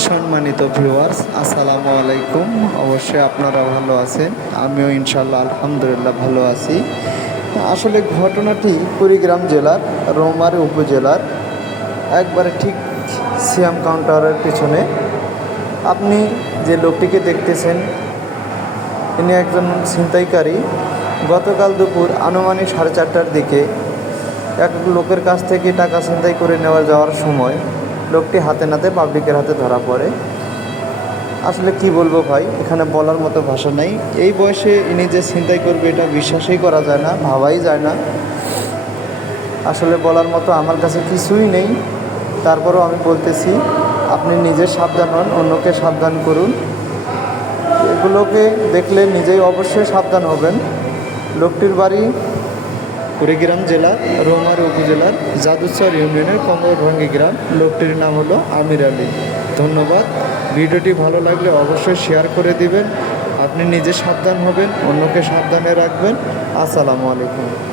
সম্মানিত ভিউয়ার্স, আসসালামু আলাইকুম। অবশ্যই আপনারা ভালো আছেন, আমিও ইনশাল্লাহ আলহামদুলিল্লাহ ভালো আছি। আসলে ঘটনাটি কুড়িগ্রাম জেলার রৌমারী উপজেলার একবারে ঠিক সিএম কাউন্টারের পিছনে। আপনি যে লোকটিকে দেখতেছেন, ইনি একজন ছিনতাইকারী। গতকাল দুপুর আনুমানিক 4:30টার দিকে এক লোকের কাছ থেকে টাকা ছিনতাই করে যাওয়ার সময় লোকটি হাতে নাতে পাবলিকের হাতে ধরা পড়ে। আসলে কি বলবো ভাই, এখানে বলার মতো ভাষা নেই। এই বয়সে ইনি যে ছিনতাই করবে এটা বিশ্বাসই করা যায় না, ভাবাই যায় না। আসলে বলার মতো আমার কাছে কিছুই নেই। তারপরেও আমি বলতেছি, আপনি নিজে সাবধান হন, অন্যকে সাবধান করুন। এগুলোকে দেখলে নিজেই অবশ্যই সাবধান হবেন। লোকটির বাড়ি কুড়িগ্রাম জেলার রৌমারী উপজেলার জাদুচর ইউনিয়নের কমরভাঙ্গি গ্রাম। লোকটির নাম হলো আমির আলী। ধন্যবাদ। ভিডিওটি ভালো লাগলে অবশ্যই শেয়ার করে দিবেন। আপনি নিজে সাবধান হবেন, অন্যকে সাবধানে রাখবেন। আসসালামু আলাইকুম।